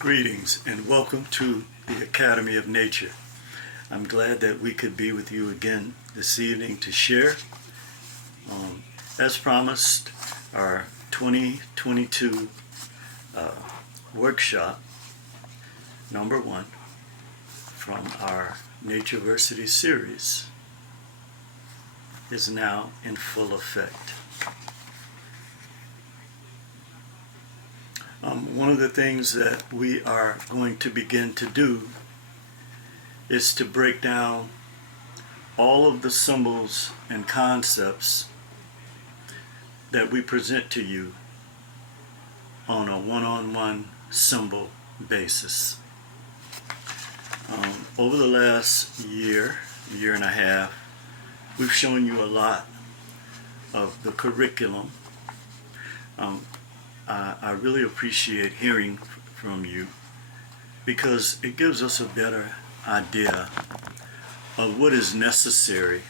Greetings and welcome to the Academy of Nature. I'm glad that we could be with you again this evening to share, as promised, our 2022 workshop number 1 from our Natureversity series is now in full effect. One of the things that we are going to begin to do is to break down all of the symbols and concepts that we present to you on a one-on-one symbol basis. Over the last year and a half, we've shown you a lot of the curriculum. I really appreciate hearing from you because it gives us a better idea of what is necessary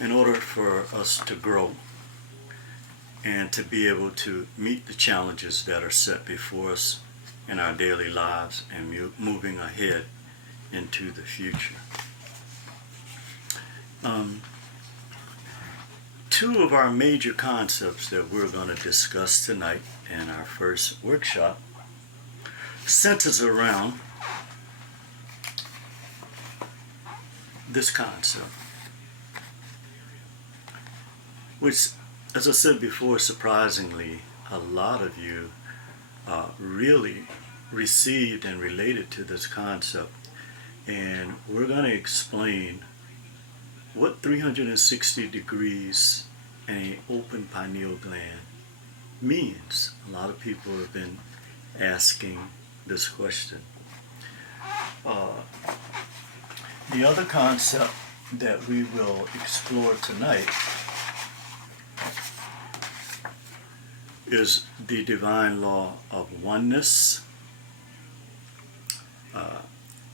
in order for us to grow and to be able to meet the challenges that are set before us in our daily lives and moving ahead into the future. Two of our major concepts that we're going to discuss tonight in our first workshop centers around this concept, which, as I said before, surprisingly, a lot of you really received and related to this concept. And we're going to explain what 360 degrees in an open pineal gland means. A lot of people have been asking this question. The other concept that we will explore tonight is the divine law of oneness,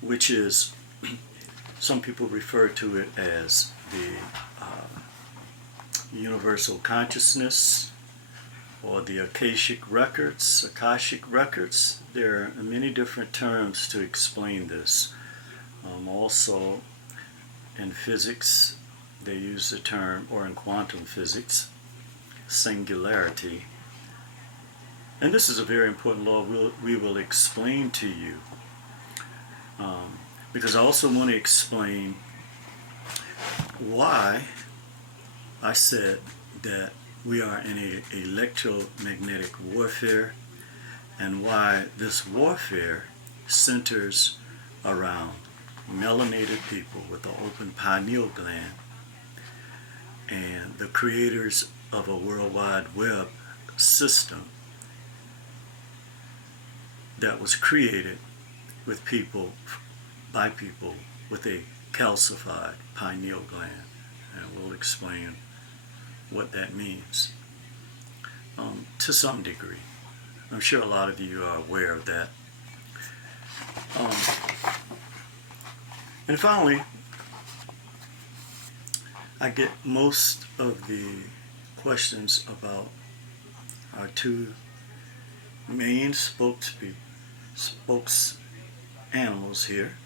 which is, some people refer to it as the universal consciousness or the Akashic records. There are many different terms to explain this. Also, in physics, they use the term, or in quantum physics, singularity. And this is a very important law we will explain to you. Because I also want to explain why I said that we are in an electromagnetic warfare and why this warfare centers around melanated people with an open pineal gland and the creators of a World Wide Web system that was created with people, by people with a calcified pineal gland. And we'll explain what that means to some degree. I'm sure a lot of you are aware of that. And finally, I get most of the questions about our two main spokes animals here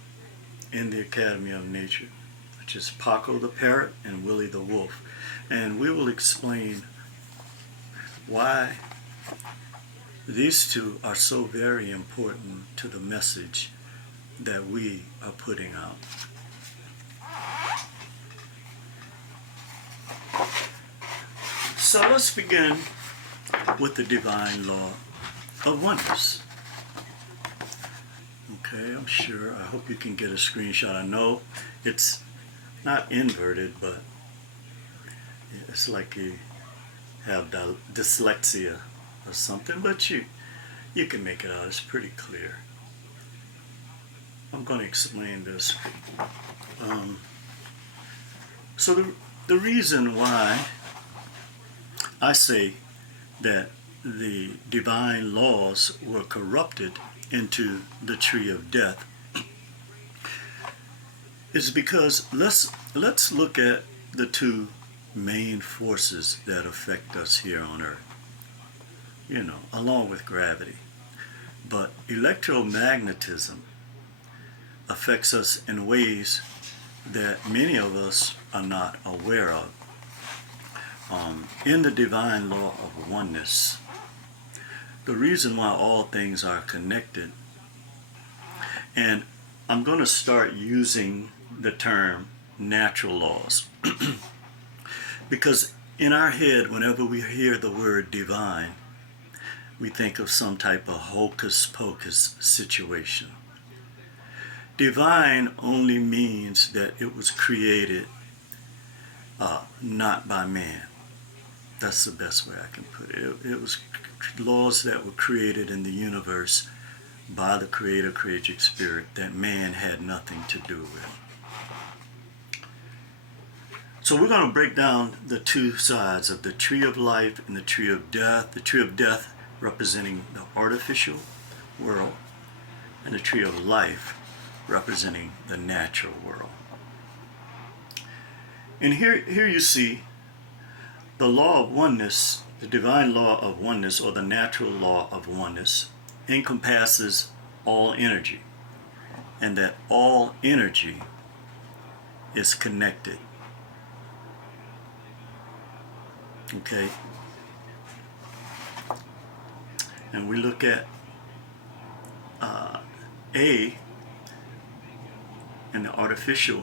in the Academy of Nature, which is Paco the parrot and Willie the wolf. And we will explain why these two are so very important to the message that we are putting out. So let's begin with the divine law of oneness. Okay, I'm sure, I hope you can get a screenshot. I know it's not inverted, but it's like you have dyslexia or something, but you can make it out. It's pretty clear. I'm going to explain this. So the reason why I say that the divine laws were corrupted into the tree of death is because let's look at the two main forces that affect us here on Earth, along with gravity. But electromagnetism affects us in ways that many of us are not aware of. In the divine law of oneness, the reason why all things are connected, and I'm going to start using the term natural laws because in our head, whenever we hear the word divine, we think of some type of hocus pocus situation. Divine only means that it was created not by man. That's the best way I can put it. It was laws that were created in the universe by the Creator, Creative Spirit that man had nothing to do with. So we're going to break down the two sides of the tree of life and the tree of death. The tree of death representing the artificial world, and the tree of life representing the natural world. And here you see the law of oneness, the divine law of oneness, or the natural law of oneness, encompasses all energy, and that all energy is connected. Okay? And we look at A in the artificial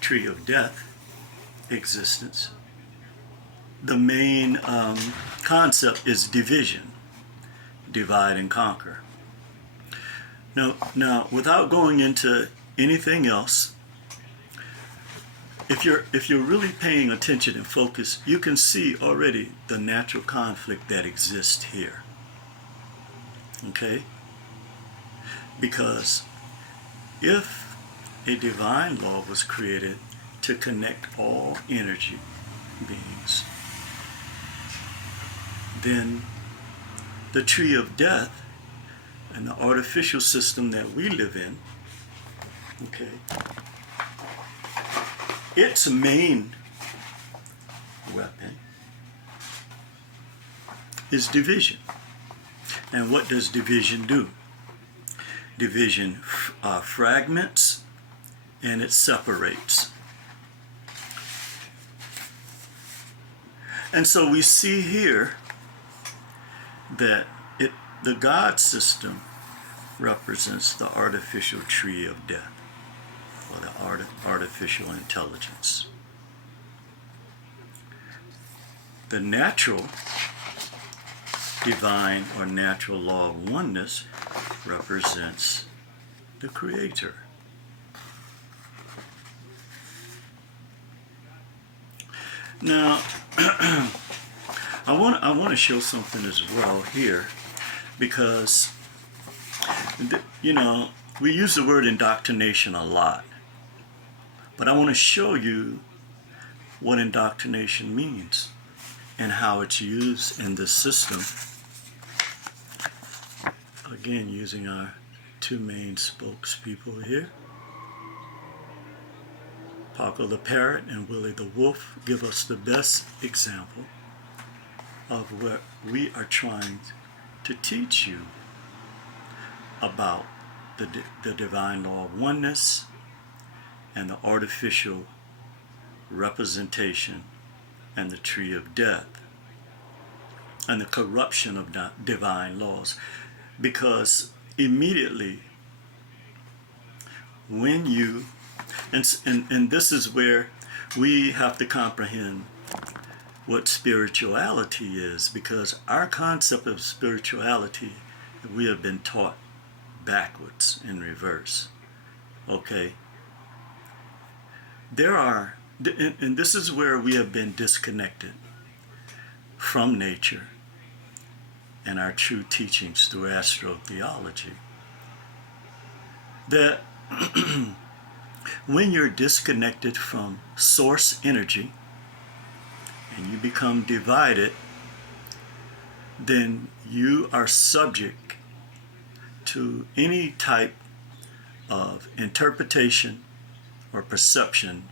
tree of death existence. The main concept is division, divide and conquer. Now, without going into anything else, if you're really paying attention and focus, you can see already the natural conflict that exists here. Okay? Because if a divine law was created to connect all energy beings, then the tree of death and the artificial system that we live in, okay, its main weapon is division. And what does division do? Division fragments and it separates. And so we see here that the God system represents the artificial tree of death, or the artificial intelligence. The natural divine or natural law of oneness represents the Creator. Now, I want to show something as well here, because we use the word indoctrination a lot, but I want to show you what indoctrination means and how it's used in this system. Again, using our two main spokespeople here. Paco the Parrot and Willie the Wolf give us the best example of what we are trying to teach you about the divine law of oneness and the artificial representation and the tree of death and the corruption of divine laws. Because immediately when you, and this is where we have to comprehend what spirituality is, because our concept of spirituality, we have been taught backwards, in reverse. Okay? There are, and this is where we have been disconnected from nature and our true teachings through astrotheology. That when you're disconnected from source energy and you become divided, then you are subject to any type of interpretation or perception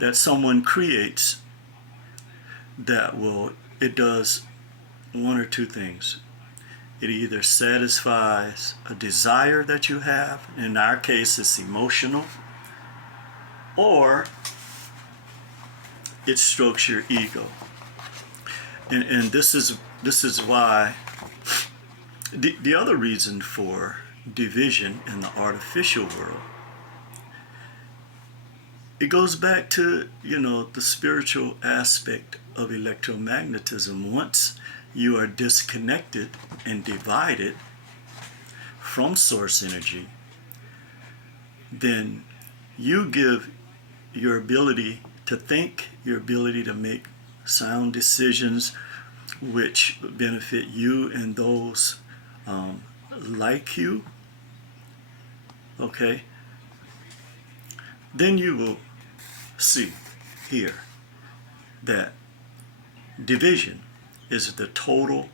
that someone creates that it does one or two things. It either satisfies a desire that you have, in our case it's emotional, or it strokes your ego. And this is why the other reason for division in the artificial world, it goes back to, the spiritual aspect of electromagnetism. Once you are disconnected and divided from source energy, then you give your ability to think, your ability to make sound decisions which benefit you and those like you, okay, then you will see here that division is the total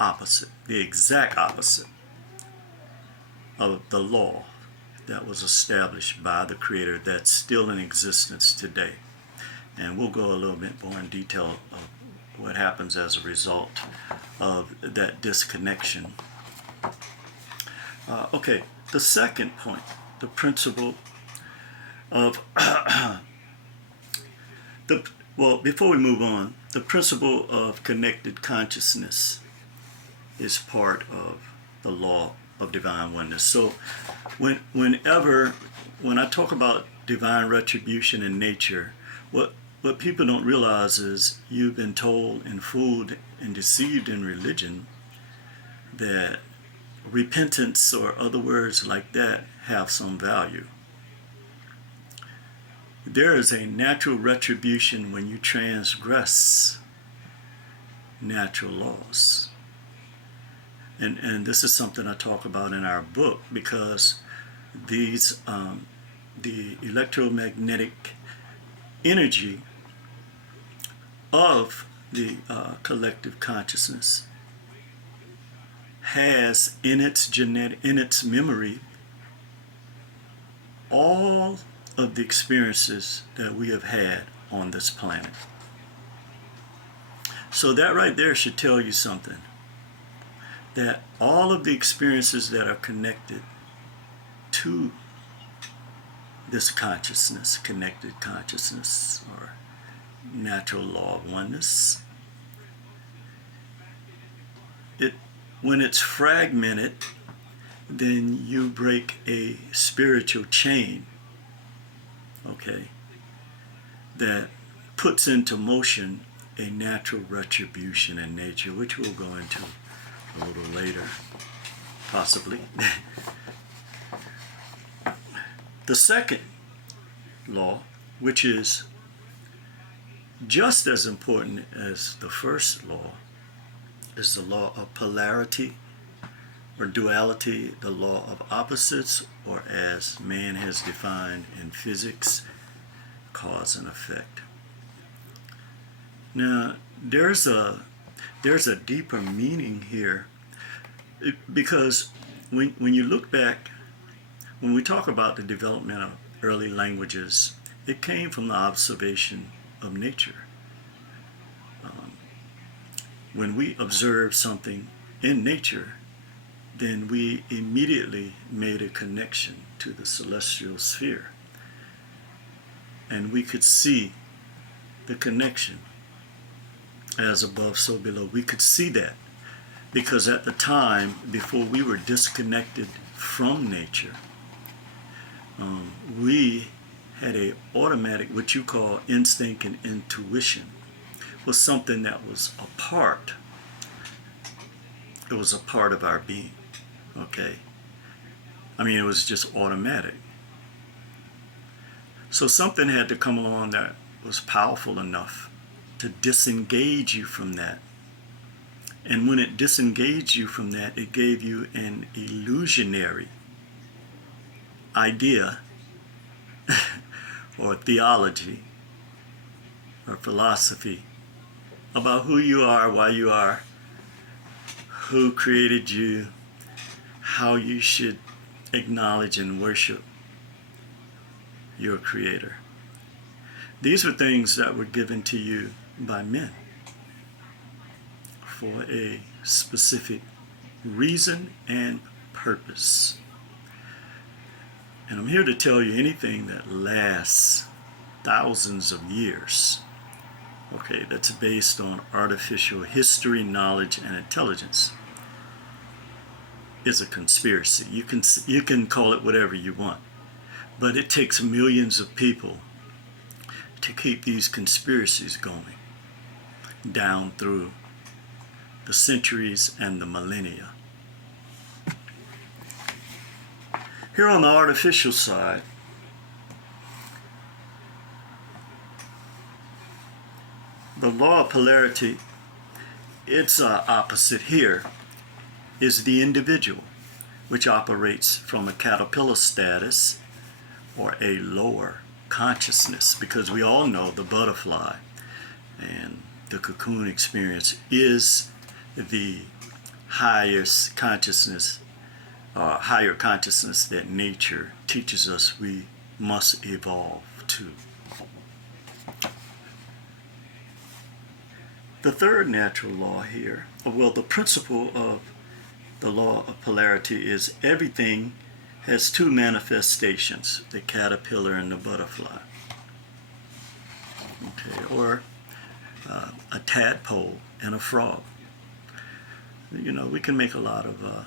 opposite, the exact opposite of the law that was established by the Creator that's still in existence today. And we'll go a little bit more in detail of what happens as a result of that disconnection. Okay, the second point, the principle of before we move on, the principle of connected consciousness is part of the law of divine oneness. So when I talk about divine retribution in nature, what people don't realize is you've been told and fooled and deceived in religion that repentance or other words like that have some value. There is a natural retribution when you transgress natural laws. And this is something I talk about in our book, because these the electromagnetic energy of the collective consciousness has in its memory all of the experiences that we have had on this planet. So that right there should tell you something, that all of the experiences that are connected to this consciousness, connected consciousness, or natural law of oneness, when it's fragmented, then you break a spiritual chain, okay, that puts into motion a natural retribution in nature, which we'll go into a little later, possibly. The second law, which is just as important as the first law, is the law of polarity or duality, the law of opposites, or as man has defined in physics, cause and effect. Now, there's a deeper meaning here, because when you look back, when we talk about the development of early languages, it came from the observation of nature. When we observed something in nature, then we immediately made a connection to the celestial sphere. And we could see the connection, as above, so below. We could see that because at the time, before we were disconnected from nature, we had a automatic, what you call instinct and intuition, was something that was a part. It was a part of our being, okay? I mean, it was just automatic. So something had to come along that was powerful enough to disengage you from that. And when it disengaged you from that, it gave you an illusionary idea or theology or philosophy about who you are, why you are, who created you, how you should acknowledge and worship your Creator. These were things that were given to you by men for a specific reason and purpose. And I'm here to tell you anything that lasts thousands of years, okay, that's based on artificial history, knowledge, and intelligence, is a conspiracy. You can call it whatever you want, but it takes millions of people to keep these conspiracies going down through the centuries and the millennia. Here on the artificial side, the law of polarity, its opposite here is the individual, which operates from a caterpillar status or a lower consciousness, because we all know the butterfly and the cocoon experience is the highest consciousness, higher consciousness that nature teaches us we must evolve to. The third natural law here, well, the principle of the law of polarity is everything has two manifestations, the caterpillar and the butterfly. Okay, or a tadpole and a frog. You know, we can make a lot of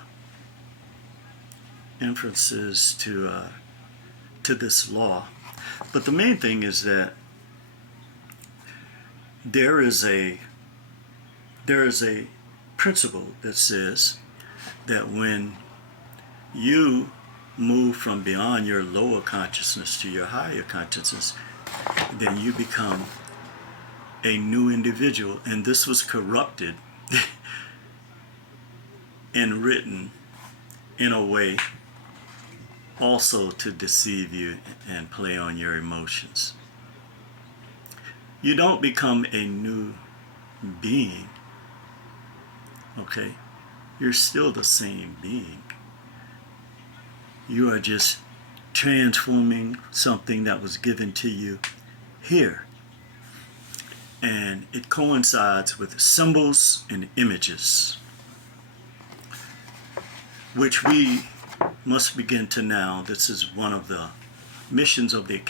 inferences to this law, but the main thing is that there is a principle that says that when you move from beyond your lower consciousness to your higher consciousness, then you become a new individual, and this was corrupted and written in a way also to deceive you and play on your emotions. You don't become a new being, okay? You're still the same being. You are just transforming something that was given to you here. And it coincides with symbols and images, which we must begin to now. This is one of the missions of the Academy.